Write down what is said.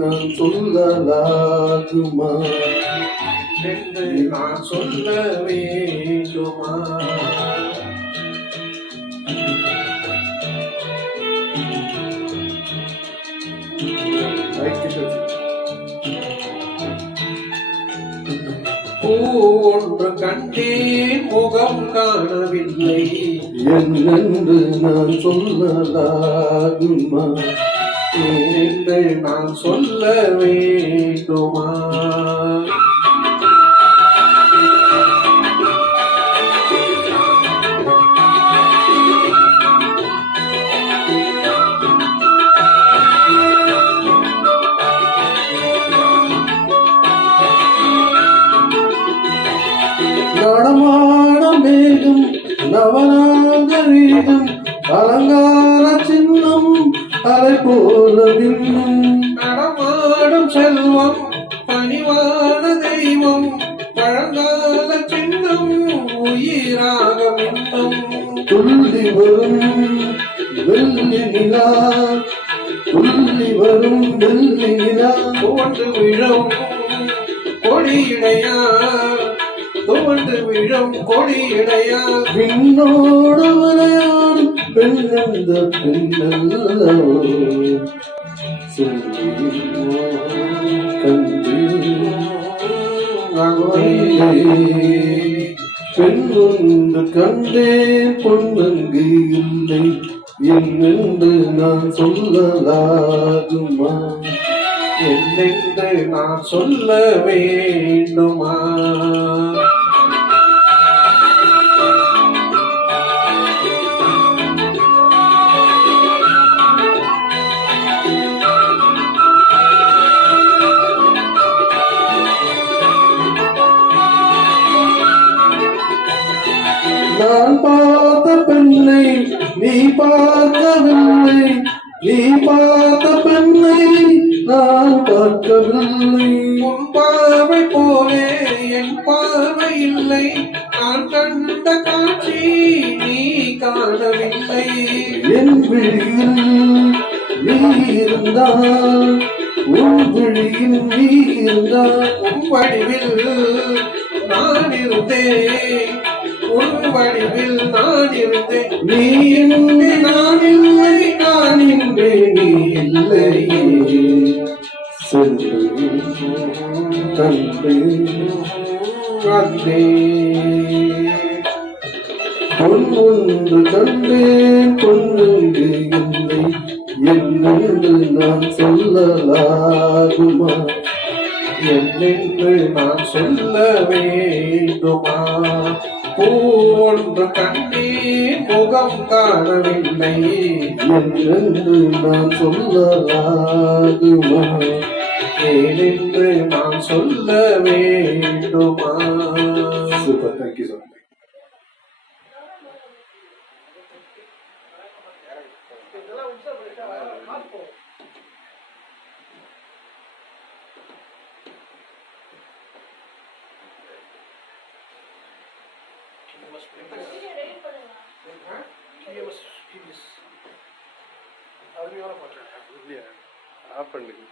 நான் சொல்லலாகுமா? என்று நான் சொல்ல வேண்டுமா? பூ ஒன்று கண்டேன் முகம் காணவில்லை, என்னென்று நான் சொல்லலாகுமா? என்று நான் சொல்ல வேண்டுமா? நடமாட மேகம் நவநாகரீகம் அலங்கார சின்னம் அலை போல விண்ணும் நடமாடும் செல்வம் பணிவான தெய்வம் பழங்கால சின்னம் உயிராக மின்னும் துள்ளி வரும் வெள்ளி நிலா, துள்ளி வரும் வெள்ளி நிலா, துவண்டு விழும் கொடியிடையா, துவண்டு விழும் கொடியிடையா, விண்ணோடு விளையாடும் பெண்ணந்த பெண்ணல்லோ சொல்லி கண்டு பெண் ஒன்று கண்டே பொன்னங்கு இல்லை, என்னென்று நான் சொல்லலாகுமா? என்னென்று நான் சொல்ல வேண்டுமா? நான் பார்த்த பெண்ணை நீ பார்க்கவில்லை, நீ பார்த்த பெண்ணை நான் பார்க்கவில்லை. உன் பார்வை போலே என் பார்வை இல்லை, நான் கண்ட காட்சி நீ காணவில்லை. என் விழியில் நீ இருந்தால், உன் விழியில் நீ இருந்தால், உன் வடிவில் நான் இருந்தேன், உன் வடிவில் நான் இருந்தேன். நீ இன்றி நான் இல்லை, நான் இன்றி நீ இல்லை. சென்று கண்டு அன்பே பொன் ஒன்று கண்டேன் பொன்னொன்று இல்லை, என்னென்று நான் சொல்லலாகுமா? என்னென்று நான் சொல்ல வேண்டுமா? பூ ஒன்று கண்டேன் முகம் காணவில்லை, என்னென்று நான் சொல்லலாகுமா? ஏனென்று நான் சொல்ல வேண்டுமா? Super, thank you sir. அருமையான பாட்டு இல்லையா? ஆஃப் பண்ணுங்க.